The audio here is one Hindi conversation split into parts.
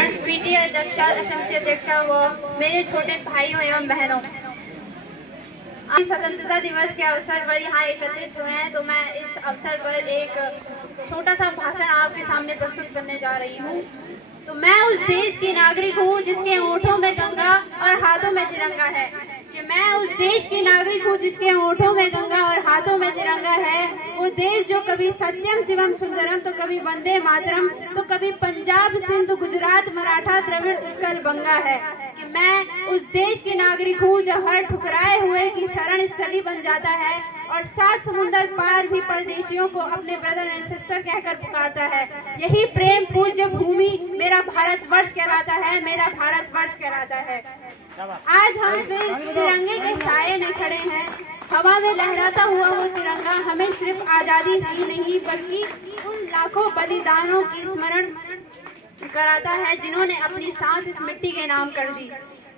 मित्रगण, पीटीए अध्यक्षा, एसएमसी अध्यक्षा व मेरे छोटे भाइयों एवं बहनों, आज स्वतंत्रता दिवस के अवसर पर यहाँ एकत्रित हुए हैं, तो मैं इस अवसर पर एक छोटा सा भाषण आपके सामने प्रस्तुत करने जा रही हूँ। तो मैं उस देश की नागरिक हूँ जिसके होठों में गंगा और हाथों में तिरंगा है। कि मैं उस देश की नागरिक हूँ जिसके होठों में गंगा और हाथों में तिरंगा है। वो देश जो कभी सत्यम शिवम सुंदरम, तो कभी वंदे मातरम, तो कभी पंजाब सिंध गुजरात मराठा द्रविड़ उत्कल बंगा है। कि मैं उस देश की नागरिक हूँ जो हर ठुकराए हुए की शरण स्थली बन जाता है और 7 समुंदर पार भी परदेशियों को अपने ब्रदर एंड सिस्टर कहकर पुकारता है। यही प्रेम पूज्य भूमि मेरा भारतवर्ष कहलाता है, मेरा भारतवर्ष कहलाता है। आज हम फिर तिरंगे के साये में खड़े हैं। हवा में लहराता हुआ वो तिरंगा हमें सिर्फ आजादी ही नहीं बल्कि उन लाखों बलिदानों की स्मरण कराता है जिन्होंने अपनी सांस इस मिट्टी के नाम कर दी।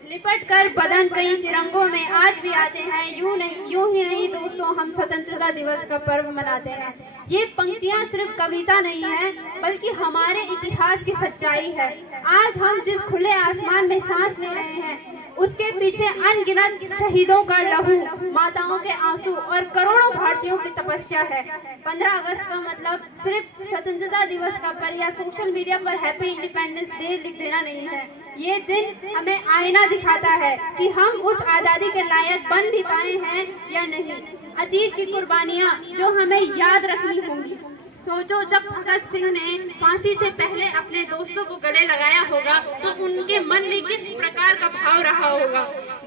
लिपट कर बदन कई तिरंगों में आज भी आते हैं। यूं ही नहीं दोस्तों, हम स्वतंत्रता दिवस का पर्व मनाते हैं। ये पंक्तियां सिर्फ कविता नहीं है बल्कि हमारे इतिहास की सच्चाई है। आज हम जिस खुले आसमान में सांस ले रहे हैं उसके पीछे अनगिनत शहीदों का लहू, माताओं के आंसू और करोड़ों भारतीयों की तपस्या है। 15 अगस्त का मतलब सिर्फ स्वतंत्रता दिवस का पर या सोशल मीडिया पर हैप्पी इंडिपेंडेंस डे लिख देना नहीं है। ये दिन हमें आईना दिखाता है कि हम उस आजादी के लायक बन भी पाए हैं या नहीं। अतीत की कुर्बानियां जो हमें याद रखनी होंगी। सोचो, जब भगत सिंह ने फांसी से पहले अपने दोस्तों को गले लगाया होगा तो उनके मन में किस प्रकार का भाव रहा होगा।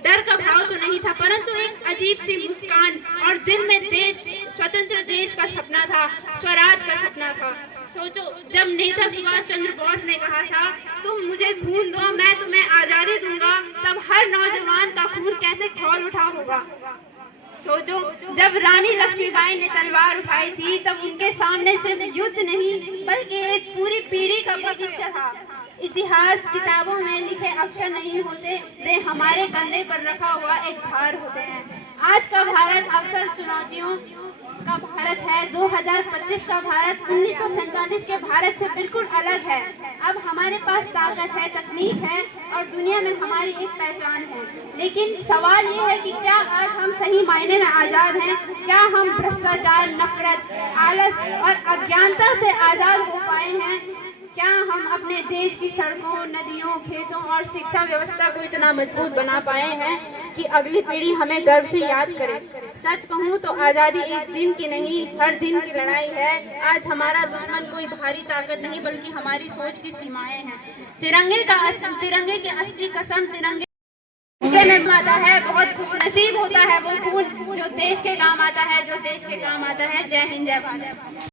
डर का भाव तो नहीं था, परंतु एक अजीब सी मुस्कान, और दिल में देश, स्वतंत्र देश का सपना था, स्वराज का सपना था। सोचो, जब नेता सुभाष चंद्र बोस ने कहा था तुम मुझे खून दो मैं तुम्हें आजादी दूंगा, तब हर नौजवान का खून कैसे खौल उठा होगा। सोचो, जब रानी लक्ष्मीबाई ने तलवार उठाई थी तब उनके सामने सिर्फ युद्ध नहीं बल्कि एक पूरी पीढ़ी का भविष्य था। इतिहास किताबों में लिखे अक्षर नहीं होते, वे हमारे कंधे पर रखा हुआ एक भार होते हैं। आज का भारत अवसर चुनौतियों का भारत है। 2025 का भारत 1947 के भारत से बिल्कुल अलग है। अब हमारे पास ताकत है, तकनीक है और दुनिया में हमारी एक पहचान है। लेकिन सवाल ये है कि क्या आज हम सही मायने में आजाद हैं? क्या हम भ्रष्टाचार, नफरत, आलस और अज्ञानता से आजाद हो पाए हैं? क्या हम अपने देश की सड़कों, नदियों, खेतों और शिक्षा व्यवस्था को इतना मजबूत बना पाए हैं कि अगली पीढ़ी हमें गर्व से याद करे? सच कहूँ तो आज़ादी एक दिन की नहीं, हर दिन की लड़ाई है। आज हमारा दुश्मन कोई भारी ताकत नहीं बल्कि हमारी सोच की सीमाएं हैं। तिरंगे की असली कसम तिरंगे से में आता है। बहुत खुशनसीब होता है वो खून जो देश के काम आता है, जो देश के काम आता है। जय हिंद, जय भारत।